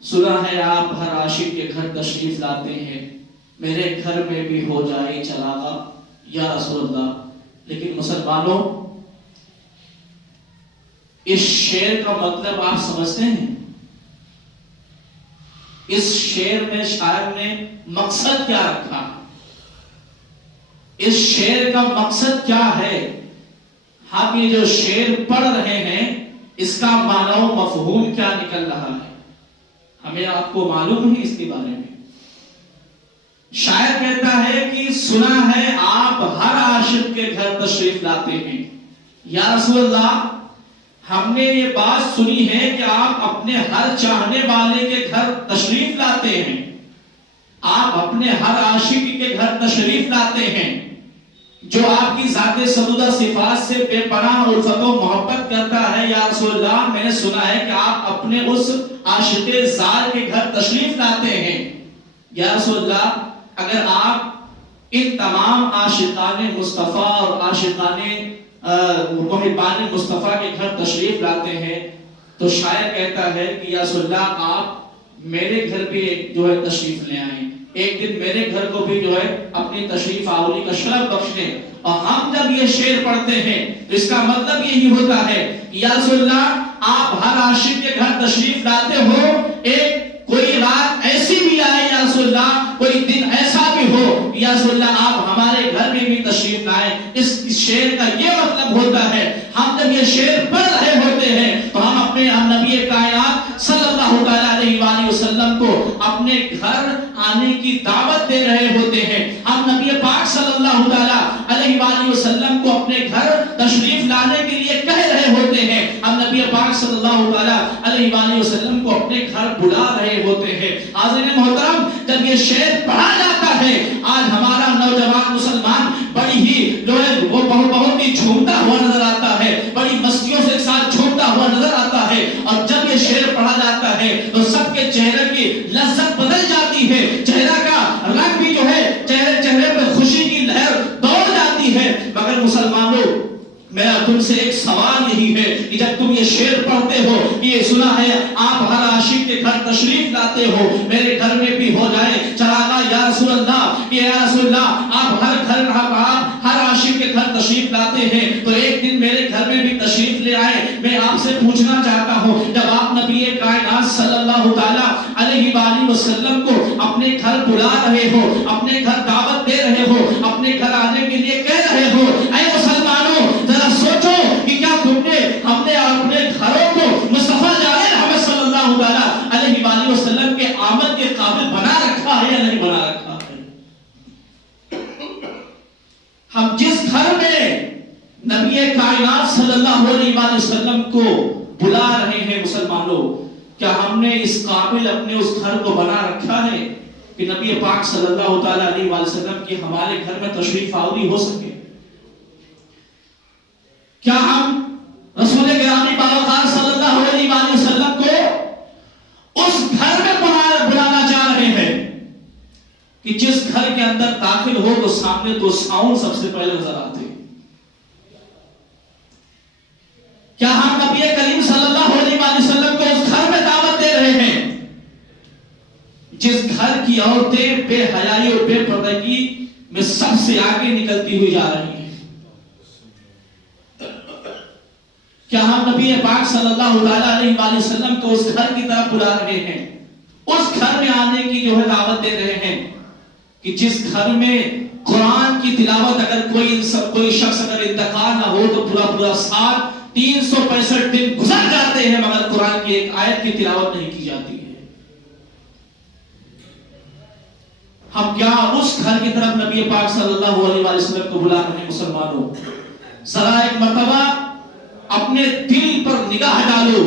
سنا ہے آپ ہر عاشق کے گھر تشریف لاتے ہیں، میرے گھر میں بھی ہو جائے چراغا یا رسول اللہ۔ لیکن مسلمانوں، اس شعر کا مطلب آپ سمجھتے ہیں؟ اس شعر میں شاعر نے مقصد کیا رکھا؟ اس شعر کا مقصد کیا ہے؟ ہم یہ جو شعر پڑھ رہے ہیں اس کا معنی و مفہوم کیا نکل رہا ہے، ہمیں آپ کو معلوم ہے اس کے بارے میں؟ شاعر کہتا ہے کہ سنا ہے آپ ہر عاشق کے گھر تشریف لاتے ہیں، یا رسول اللہ ہم نے یہ بات سنی ہے کہ آپ اپنے ہر چاہنے والے کے گھر تشریف لاتے ہیں، آپ اپنے ہر عاشق کے گھر تشریف لاتے ہیں جو آپ کی ذات سمودہ صفات سے بے پناہ الفت و محبت کرتا ہے۔ یا رسول اللہ میں نے سنا ہے کہ آپ اپنے اس عاشق زار کے گھر تشریف لاتے ہیں۔ یا رسول اللہ اگر آپ ان تمام عاشقان مصطفیٰ اور عاشقان محبان مصطفیٰ کے گھر تشریف لاتے ہیں تو شاعر کہتا ہے کہ یا رسول اللہ آپ میرے گھر بھی جو ہے تشریف لے آئیں، ایک دن میرے گھر کو بھی جو ہے اپنی تشریف آوری کا شرف بخشیں۔ اور ہم جب یہ شعر پڑھتے ہیں تو اس کا مطلب یہی ہوتا ہے کہ یا رسول اللہ آپ ہر عاشق کے گھر تشریف لاتے ہو، ایک کوئی رات ایسی بھی آئے یا رسول اللہ، کوئی دن ایسا بھی ہو یا رسول اللہ آپ ہمارے گھر میں بھی تشریف لائیں۔ اس شعر کا یہ مطلب ہوتا ہے ہم جب یہ شعر پڑھ رہے ہوتے ہیں تو ہم اپنے نبی کائنات صلی اللہ علیہ وآلہ وسلم کو اپنے گھر آنے کی دعوت دے رہے ہوتے ہیں، ہم نبی پاک صلی اللہ علیہ وآلہ وسلم کو اپنے گھر تشریف لانے کے لیے کہہ رہے ہوتے ہیں، ہم نبی پاک صلی اللہ علیہ وآلہ وسلم کو اپنے گھر بلا رہے ہوتے ہیں۔ حاضرین محترم، جب یہ شعر پڑھا جاتا ہے آج ہمارا نوجوان مسلمان بڑی ہی جو ہے وہ بہت ہی جھومتا ہوا نظر آتا ہے، بڑی مستیوں سے ساتھ جھومتا ہوا نظر آتا ہے، اور جب یہ شعر پڑھا جاتا ہے تو سب کے چہرے کی لذت بدل جاتی ہے، چہرہ کا رنگ بھی جو ہے چہرے پہ خوشی کی لہر دوڑ جاتی ہے۔ مگر مسلمانوں، میرا تم سے ایک سوال یہی ہے کہ جب تم یہ شعر پڑھتے ہو، یہ سنا ہے آپ ہر عاشق کے گھر تشریف لاتے ہو، میرے گھر میں بھی ہو جائے چراغا یا رسول اللہ، یا رسول اللہ آپ ہر عاشق کے گھر تشریف لاتے ہیں تو ایک دن میرے گھر میں بھی تشریف لے آئے۔ میں آپ سے پوچھنا چاہتا ہوں، جب آپ نبی کائنات صلی اللہ تعالی علیہ وآلہ وسلم کو اپنے گھر بلا رہے ہو، اپنے گھر دعوت دے رہے ہو، اپنے گھر آنے کے لیے کہہ رہے ہو، اے مسلمانوں ذرا سوچو کہ کیا ہم نے اپنے گھروں کو مصطفیٰ جان محمد صلی اللہ علیہ وآلہ وسلم کے آمد کے قابل بنا رکھا ہے یا نہیں بنا رکھا ہے؟ ہم جس گھر میں نبی کائنات صلی اللہ علیہ وآلہ وسلم کو بلا رہے ہیں مسلمانوں، کیا ہم نے اس قابل اپنے اس گھر کو بنا رکھا ہے کہ نبی پاک صلی اللہ تعالی علیہ وآلہ وسلم کی ہمارے گھر میں تشریف آوری ہو سکے؟ کیا ہم رسول گرامی باوقار صلی اللہ علیہ وآلہ وسلم کو اس گھر میں بلانا چاہ رہے ہیں کہ جس گھر کے اندر داخل ہو تو سامنے دو ساؤنڈ سب سے پہلے نظر آتے؟ کیا ہم نبی کریم صلی اللہ علیہ وآلہ وسلم کو اس گھر میں دعوت دے رہے ہیں جس گھر کی عورتیں بے حیائی اور بے پردگی میں سب سے آگے نکلتی ہوئی جا رہی ہیں؟ کیا ہم نبی پاک صلی اللہ علیہ وآلہ وسلم کو اس گھر کی طرف بلا رہے ہیں، اس گھر میں آنے کی جو ہے دعوت دے رہے ہیں کہ جس گھر میں قرآن کی تلاوت اگر کوئی شخص اگر انتقال نہ ہو تو پورا سال 365 دن گزر جاتے ہیں مگر قرآن کی ایک آیت کی تلاوت نہیں کی جاتی ہے؟ ہم کیا اس گھر کی طرف نبی پاک صلی اللہ علیہ وآلہ وسلم کو بلا رہے ہیں؟ مسلمانوں ذرا ایک مرتبہ اپنے دل پر نگاہ ڈالو،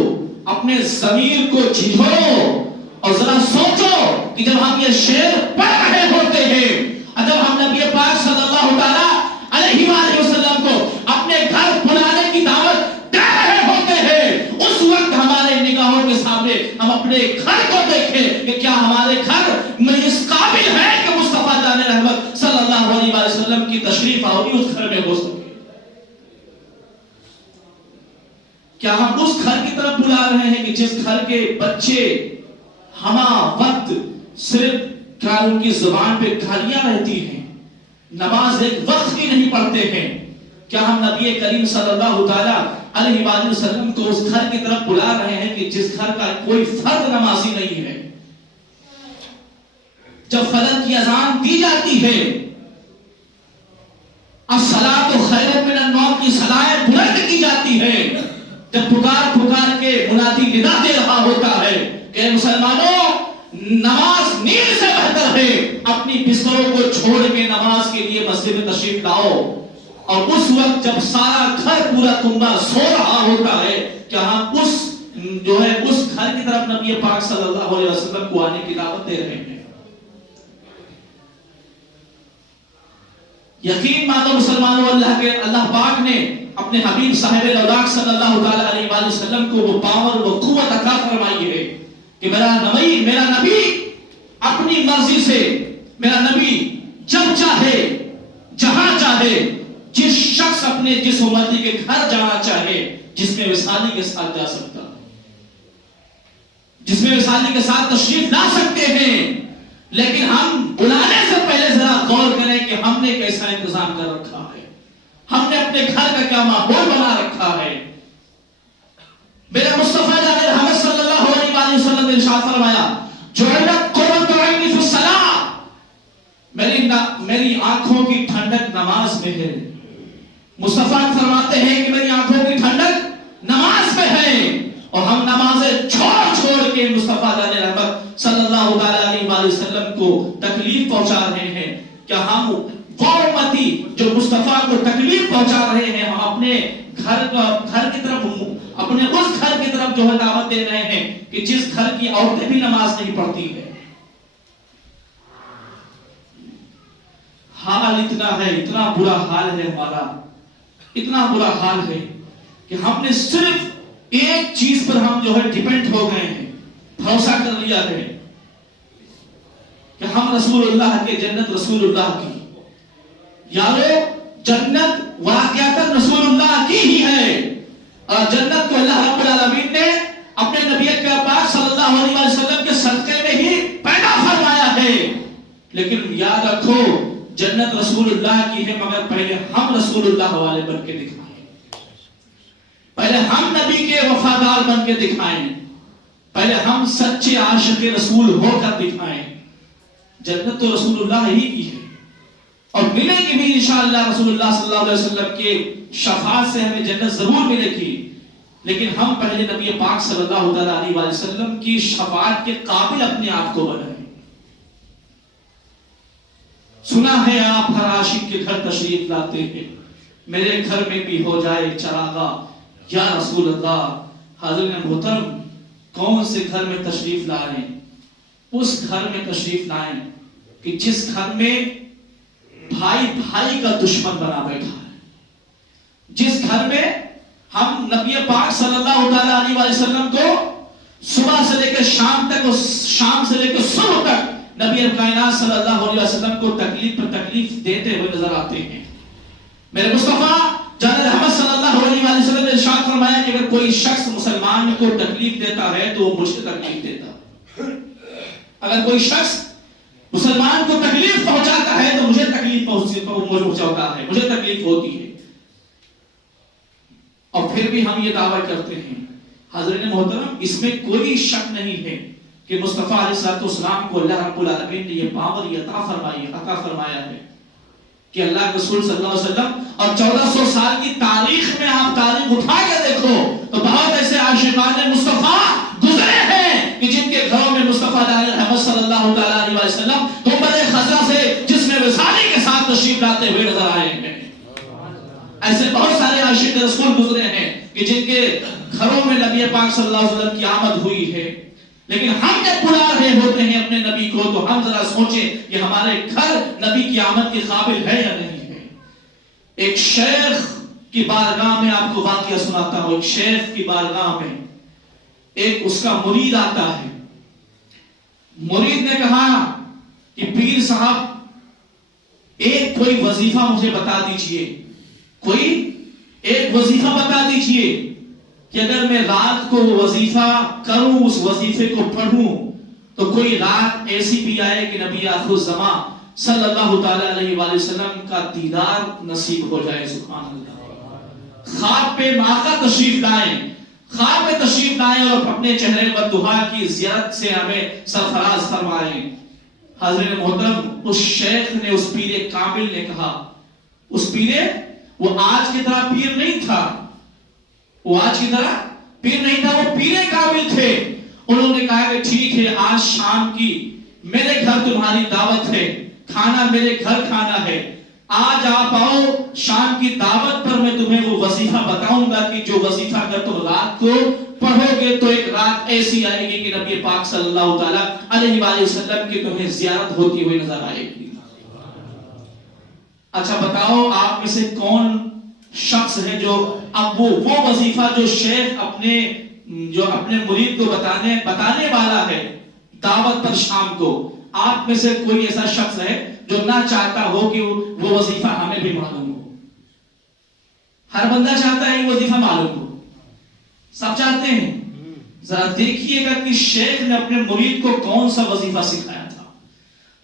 اپنے ضمیر کو جھنجھوڑو اور ذرا سوچو کہ جب ہم یہ شعر پڑھ رہے ہوتے ہیں اور جب ہم نبی پاک صلی اللہ تعالی علیہ وآلہ وسلم کو اپنے گھر بلانے کی دعوت دے رہے ہوتے ہیں، اس وقت ہمارے نگاہوں کے سامنے ہم اپنے گھر کو دیکھیں کہ کیا ہمارے گھر میں اس قابل ہے کہ مصطفیٰ جان رحمت صلی اللہ علیہ وآلہ وسلم کی تشریف آوری اس گھر میں ہو سکے؟ کیا ہم اس گھر کی طرف بلا رہے ہیں کہ جس گھر کے بچے ہما وقت صرف کیا ان کی زبان پہ گالیاں رہتی ہیں، نماز ایک وقت کی نہیں پڑھتے ہیں؟ کیا ہم نبی کریم صلی اللہ تعالی علیہ وآلہ وسلم کو اس گھر کی طرف بلا رہے ہیں کہ جس گھر کا کوئی فرد نمازی نہیں ہے؟ جب فجر کی اذان دی جاتی ہے، الصلاۃ خیر من النوم کی صدائیں بلند کی جاتی ہے، جب پکار پکار کے منادی ندا دے رہا ہوتا ہے کہ مسلمانوں نماز نیند سے بہتر ہے، اپنی بستروں کو چھوڑ کے نماز کے لیے مسجد میں تشریف لاؤ، اور اس وقت جب سارا گھر پورا کنبہ سو رہا ہوتا ہے کہ ہم اس گھر کی طرف نبی پاک صلی اللہ علیہ وسلم کو آنے کی دعوت دے رہے ہیں۔ یقین مانو مسلمانوں، اللہ پاک نے اپنے حبیب صاحب الاولاق صلی اللہ تعالی علیہ وآلہ وسلم کو وہ پاور و قوت عطا فرمائی ہے کہ میرا نبی اپنی مرضی سے، میرا نبی جب چاہے جہاں چاہے جس شخص اپنے جس امتی کے گھر جانا چاہے، جس میں وصالی کے ساتھ جا سکتا، جس میں وصالی کے ساتھ تشریف لا سکتے ہیں۔ لیکن ہم بلانے سے پہلے ذرا غور کریں کہ ہم نے کیسا انتظام کر رکھا ہے، ہم نے اپنے گھر کا کیا ماحول بنا رکھا ہے۔ میرے مصطفیٰ جان رحمت صلی اللہ علیہ وآلہ وسلم نے ارشاد فرمایا، جعلت قرۃ عینی فی الصلاۃ، میری آنکھوں کی ٹھنڈک نماز میں ہے۔ مصطفیٰ فرماتے ہیں کہ میری آنکھوں کی ٹھنڈک نماز میں ہے، اور ہم نمازیں چھوڑ کے مصطفیٰ جان رحمت صلی اللہ علیہ وآلہ وسلم کو تکلیف پہنچا رہے ہیں۔ کیا ہم وہ امتی جو مصطفیٰ کو تکلیف پہنچا رہے ہیں، ہم اپنے گھر کی طرف، اپنے اس گھر کی طرف جو ہے دعوت دے رہے ہیں کہ جس گھر کی عورتیں بھی نماز نہیں پڑھتی ہے؟ حال اتنا ہے، اتنا برا حال ہے ہمارا، اتنا برا حال ہے کہ ہم نے صرف ایک چیز پر ہم جو ہے ڈیپینڈ ہو گئے ہیں، بھروسہ کر لیا ہے کہ ہم رسول اللہ کے، جنت رسول اللہ کی، یارو جنت واقعات رسول اللہ کی ہی ہے، اور جنت کو اللہ رب العالمین نے اپنے نبی کے پاک صلی اللہ علیہ وسلم کے صدقے میں ہی پیدا فرمایا ہے۔ لیکن یاد رکھو جنت رسول اللہ کی ہے، مگر پہلے ہم رسول اللہ والے بن کے دکھائیں، پہلے ہم نبی کے وفادار بن کے دکھائیں، پہلے ہم سچے عاشق رسول ہو کر دکھائیں۔ جنت تو رسول اللہ ہی کی ہے، اور ملے گی بھی انشاءاللہ رسول اللہ صلی اللہ علیہ وسلم کے شفاعت سے ہمیں جنت ضرور ملے گی، لیکن ہم پہلے نبی پاک صلی اللہ علیہ وسلم کی شفاعت کے قابل اپنے آپ کو بنائیں۔ سنا ہے آپ ہر عاشق کے گھر تشریف لاتے ہیں، میرے گھر میں بھی ہو جائے چراغاں یا رسول اللہ۔ حاضرین محترم، کون سے گھر میں تشریف لائیں؟ اس گھر میں تشریف لائیں کہ جس گھر میں بھائی بھائی کا دشمن بنا بیٹھا ہے، جس گھر میں ہم نبی پاک صلی اللہ علیہ وسلم کو صبح سے لے کے شام تک، شام سے لے کے صبح تک نبی کائنات صلی اللہ علیہ وسلم کو تکلیف پر تکلیف دیتے ہوئے نظر آتے ہیں۔ میرے مصطفیٰ جان رحمت صلی اللہ علیہ وسلم نے ارشاد فرمایا کہ اگر کوئی شخص مسلمان کو تکلیف دیتا ہے تو وہ مجھے تکلیف دیتا ہے، اگر کوئی شخص مسلمان کو تکلیف پہنچاتا ہے تو مجھے تکلیف پہنچاتا ہے، مجھے تکلیف ہوتی ہے۔ اور پھر بھی ہم یہ دعویٰ کرتے ہیں، حضرت محترم، اس میں کوئی شک نہیں ہے کہ مصطفیٰ علیہ السلام کو اللہ رب العالمین نے یہ پاور عطا فرمایا ہے کہ اللہ کے رسول صلی اللہ علیہ وسلم، اور 1400 سال کی تاریخ میں آپ تاریخ اٹھا کے دیکھو تو بہت ایسے عاشقان مصطفیٰ گزرے ہیں کہ جن کے گھروں میں مصطفیٰ محمد صلی اللہ علیہ وسلم گنبد خضرا سے جس میں وصالی کے ساتھ تشریف لاتے ہوئے نظر آئے ہیں۔ ایسے بہت سارے عاشق رسول گزرے ہیں کہ جن کے گھروں میں نبی پاک صلی اللہ علیہ وسلم کی آمد ہوئی ہے، لیکن ہم جب بلا رہے ہوتے ہیں اپنے نبی کو تو ہم ذرا سوچیں کہ ہمارے گھر نبی کی آمد کے قابل ہے یا نہیں ہے۔ ایک شیخ کی بارگاہ میں آپ کو واقعہ سناتا ہوں، ایک شیخ کی بارگاہ میں ایک اس کا مرید آتا ہے۔ مرید نے کہا کہ پیر صاحب ایک کوئی وظیفہ مجھے بتا دیجئے، کوئی ایک وظیفہ بتا دیجئے کہ اگر میں رات کو وہ وظیفہ کروں، اس وظیفے کو پڑھوں تو کوئی رات ایسی بھی آئے کہ نبی آخر الزماں صلی اللہ تعالی علیہ وآلہ وسلم کا دیدار نصیب ہو جائے. سبحان اللہ. خواب پہ آقا تشریف لائیں، خواب میں تشریف لائیں اور اپنے چہرے والدہا کی زیارت سے ہمیں سرفراز فرمائیں. حضرت محترم، اس شیخ نے، اس پیر کامل نے کہا، اس پیر، وہ آج کی طرح پیر نہیں تھا، وہ آج کی طرح پیر نہیں تھا، وہ پیر کامل تھے. انہوں نے کہا کہ ٹھیک ہے، آج شام کی میرے گھر تمہاری دعوت ہے، کھانا میرے گھر کھانا ہے، آج آپ آؤ، شام کی دعوت پر میں تمہیں وہ وظیفہ بتاؤں گا کہ جو وظیفہ اگر تم رات کو پڑھو گے تو ایک رات ایسی آئے گی کہ نبی پاک صلی اللہ تعالی علیہ وآلہ وسلم کی تمہیں زیارت ہوتی ہوئی نظر آئے گی. اچھا بتاؤ، آپ میں سے کون شخص ہے جو اب وہ وظیفہ جو شیخ اپنے مرید کو بتانے والا ہے دعوت پر شام کو، آپ میں سے کوئی ایسا شخص ہے جو نہ چاہتا ہو کہ وہ وظیفہ ہمیں بھی معلوم ہو؟ ہر بندہ چاہتا ہے کہ وظیفہ معلوم ہو، سب چاہتے ہیں. ذرا دیکھیے گا کہ شیخ نے اپنے مرید کو کون سا وظیفہ سکھایا تھا.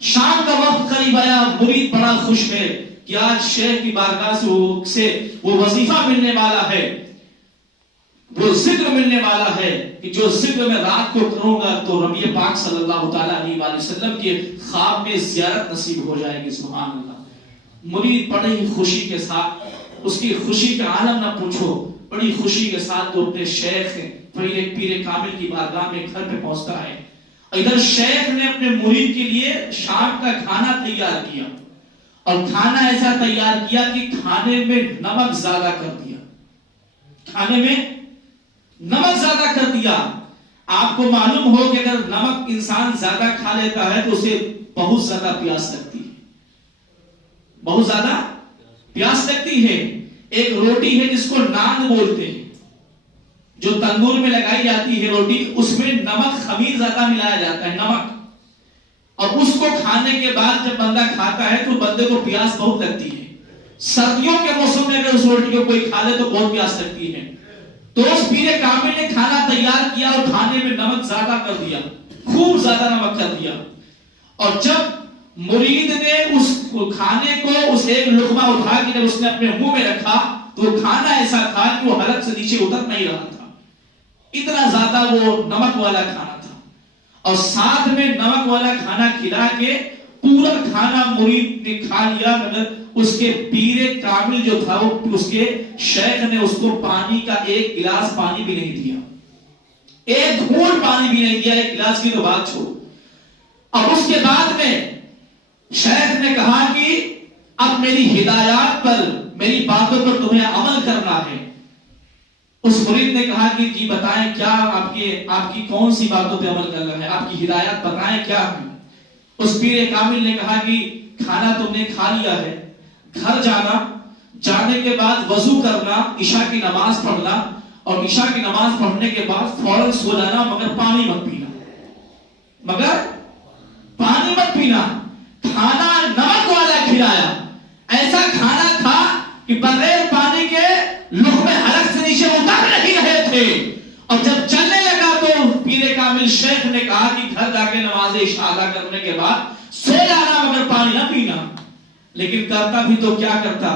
شام کا وقت قریب آیا، مرید بڑا خوش ہے کہ آج شیخ کی بارگاہ سے وہ وظیفہ ملنے والا ہے، وہ ذکر ملنے والا ہے کہ جو ذکر میں رات کو کروں گا تو نبی پاک صلی اللہ تعالی علیہ وآلہ وسلم کے خواب میں زیارت نصیب ہو جائے گی. سبحان اللہ. مرید بڑی ہی خوشی کے ساتھ، اس کی خوشی کا عالم نہ پوچھو، بڑی خوشی کے ساتھ وہ اپنے شیخ پیر کامل کی بارگاہ میں گھر پہ پہنچتا ہے. ادھر شیخ نے اپنے مرید کے لیے شام کا کھانا تیار کیا، اور کھانا ایسا تیار کیا کہ کھانے میں نمک زیادہ کر دیا، کھانے میں نمک زیادہ کر دیا. آپ کو معلوم ہو کہ اگر نمک انسان زیادہ کھا لیتا ہے تو اسے بہت زیادہ پیاس لگتی ہے، بہت زیادہ پیاس لگتی ہے. ایک روٹی ہے جس کو نان بولتے ہیں، جو تندور میں لگائی جاتی ہے روٹی، اس میں نمک خمیر زیادہ ملایا جاتا ہے، نمک. اور اس کو کھانے کے بعد جب بندہ کھاتا ہے تو بندے کو پیاس بہت لگتی ہے. سردیوں کے موسم میں اگر اس روٹی کو کوئی کھا لے تو بہت پیاس لگتی ہے. تو اس پیر کامل نے کھانا تیار کیا اور کھانے میں نمک زیادہ کر دیا، خوب زیادہ نمک کر دیا. اور جب مرید نے اس کھانے کو اس ایک لقمہ اٹھا کے جب اس نے اپنے منہ میں رکھا تو کھانا ایسا تھا کہ وہ حلق سے نیچے اتر نہیں رہا تھا، اتنا زیادہ وہ نمک والا کھانا تھا. اور ساتھ میں نمک والا کھانا کھلا کے پورا کھانا مرید نے کھا لیا، مگر اس کے پیر کامل جو تھا وہ اس کے شیخ نے اس کو پانی کا ایک گلاس پانی بھی نہیں دیا، ایک گھونٹ پانی بھی نہیں دیا، ایک گلاس کی تو بات چھوڑ. اب اس کے بعد میں شیخ نے کہا کہ اب میری ہدایات پر، میری باتوں پر تمہیں عمل کرنا ہے. اس مرید نے کہا کہ جی بتائیں کیا آپ کی کون سی باتوں پہ عمل کرنا ہے، آپ کی ہدایات بتائیں کیا ہے. اس پیر کامل نے کہا کہ کھانا تم نے کھا لیا ہے، گھر جانا، جانے کے بعد وضو کرنا، عشاء کی نماز پڑھنا، اور عشاء کی نماز پڑھنے کے بعد فوراً سو جانا، مگر پانی مت پینا، مگر پانی مت پینا. کھانا نمک والا کھلایا، ایسا کھانا تھا کہ بغیر پانی کے لقمے حلق سے نیچے اتر نہیں رہے تھے. اور جب چلنے لگا تو پیر کامل شیخ نے کہا کہ گھر جا کے نماز عشاء ادا کرنے کے بعد سو جانا مگر پانی نہ پینا. لیکن کرتا بھی تو کیا کرتا،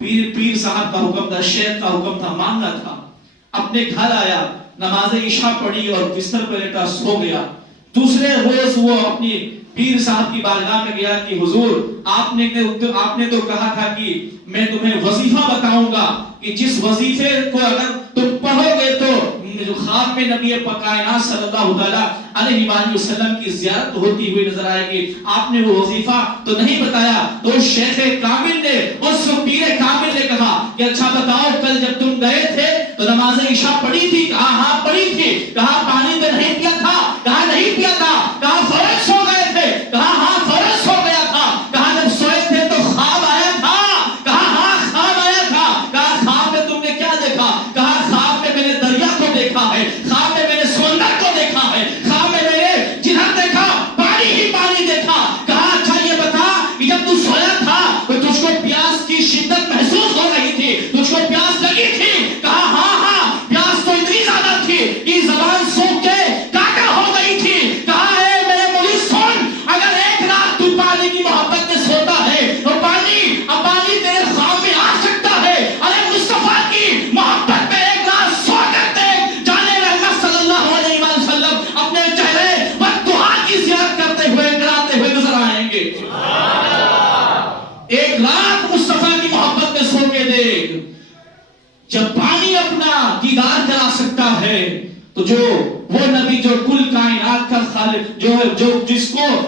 پیر صاحب کا حکم تھا، شیخ کا حکم تھا، ماننا تھا. اپنے گھر آیا، نماز عشاء پڑھی اور بستر پر لیٹا سو گیا. دوسرے روز وہ اپنی پیر صاحب کی بارگاہ میں گیا کہ حضور آپ نے تو کہا تھا کہ میں تمہیں وظیفہ بتاؤں گا کہ جس وظیفے کو اگر تم پڑھو گے تو خواب میں نبی کائنات صلی اللہ علیہ وآلہ وسلم کی زیارت ہوتی ہوئی نظر آئے گی. آپ نے وہ وظیفہ تو نہیں بتایا. تو شیخ کامل نے، اس پیر کامل نے کہا کہ اچھا بتاؤ کل جب تم گئے تھے تو نماز عشاء پڑھی تھی؟ کہا ہاں پڑھی تھی. کہا پانی تو نہیں پیا تھا؟ کہا نہیں پیا تھا. کہا فوراً سو گئے تھے؟ کہا ہاں فوراً سو گیا تھا. کہا جب سوئے تھے تو خواب آیا تھا؟ کہا ہاں خواب آیا تھا. کہا خواب میں تم نے کیا دیکھا؟ کہا خواب میں میں نے دریا کو دیکھا ہے، خواب میں میں نے سمندر کو دیکھا ہے، خواب میں میں نے جدھر دیکھا پانی ہی پانی دیکھا. کہا اچھا یہ بتا کہ جب تو سویا تھا تو تجھ کو پیاس کی شدت محسوس ہو رہی تھی، تجھ کو پیاس لگی تھی؟ کہا ہاں پیاس تو اتنی زیادہ تھی کہ زبان سوکھ کے کاٹا ہو گئی جب پانی اپنا دیدار کرا سکتا ہے تو جو وہ نبی جو کل کائنات کا خالق جو ہے،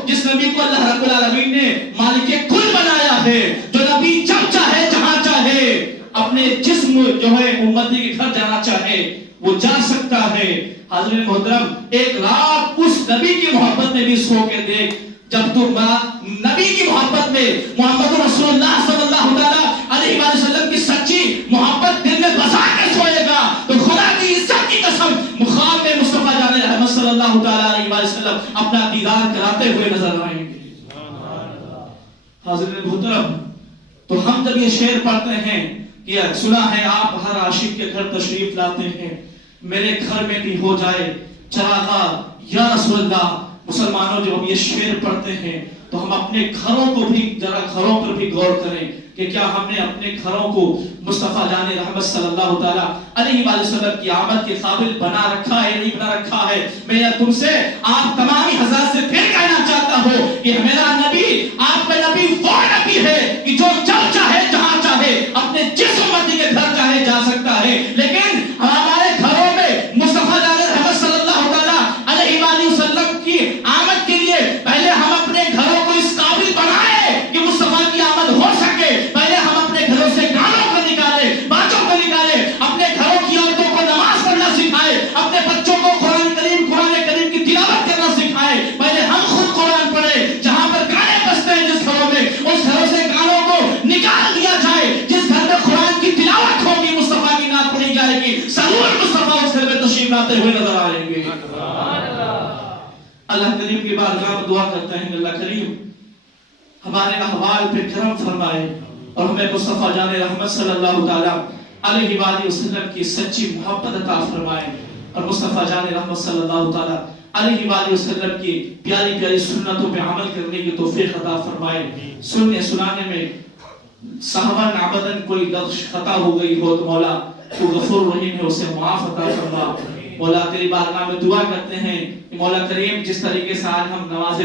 جس نبی کو اللہ رب العالمین نے مالک کل بنایا ہے، جو نبی جب چاہے جہاں چاہے اپنے جسم جو ہے امتی کے گھر جانا چاہے وہ جا سکتا ہے۔ حاضرین محترم، ایک رات اس نبی کی محبت میں بھی سو کے دیکھ، جب تو نبی کی محبت میں محمد رسول اللہ صلی اللہ علیہ وسلم کی سچی محبت دل میں بسا کے سوئے گا تو خدا کی عزت کی قسم مخاب میں مصطفیٰ جان رحمت صلی اللہ علیہ وسلم اپنا دیدار کراتے ہوئے نظر آئیں گے۔ حاضرین محترم، تو ہم جب یہ شعر پڑھتے ہیں کہ سنا ہے آپ ہر عاشق کے گھر تشریف لاتے ہیں، میرے گھر میں بھی ہو جائے چراغا یا رسول اللہ، مسلمانوں جب ہم یہ شعر پڑھتے ہیں تو ہم اپنے گھروں کو بھی ذرا گھروں پر بھی غور کریں کہ کیا ہم نے اپنے گھروں کو مصطفیٰ جان رحمت صلی اللہ علیہ وسلم کی آمد کے قابل بنا رکھا ہے نہیں بنا رکھا ہے۔ میں تم سے آپ تمامی حضرات سے پھر کہنا چاہتا ہوں کہ میرا نبی آپ کا نبی وہ نبی ہے کہ جو جب چاہے جہاں چاہے اپنے جس امتی کے گھر چاہے جا سکتا ہے، لیکن ہمارے گھروں میں مصطفیٰ جان رحمت صلی اللہ علیہ وسلم کی آمد کے لیے پہلے ہم اپنے گھروں کو اس قابل بنائے کہ مصطفیٰ کی آمد ہو سکے۔ پہلے ہم اپنے گھروں سے گانوں کو نکالے، باتوں کو نکالے، اپنے گھروں کی عورتوں کو نماز پڑھنا سکھائے، اپنے بچوں کو قرآن کریم کی تلاوت کرنا سکھائے۔ پہلے ہم خود قرآن پڑھے، جہاں پر گانے بجتے ہیں جس گھروں میں اس گھروں سے گانوں کو نکال دیا جائے۔ جس گھر میں قرآن کی تلاوت ہوگی، مصطفیٰ کی نعت پڑھی جائے گی، ضرور مصطفیٰ اس گھر میں تشریف لاتے ہوئے نظر آئیں گے۔ اللہ کریم کی بارگاہ میں دعا کرتے ہیں، اللہ کریم ہمارے احوال پہ کرم فرمائے اور ہمیں مصطفیٰ جان رحمت صلی اللہ علیہ وسلم کی سچی محبت عطا فرمائے اور مصطفیٰ جان رحمت صلی اللہ علیہ وسلم کی پیاری پیاری سنتوں پہ عمل کرنے کی توفیق عطا فرمائے۔ سننے سنانے میں سہون عبدن کوئی لفظ خطا ہو گئی ہو تو مولا تو غفور رحیم ہے، اسے معاف عطا فرما۔ مولا تیری بارگاہ میں دعا کرتے ہیں کہ مولا کریم جس طریقے سے آج ہم نماز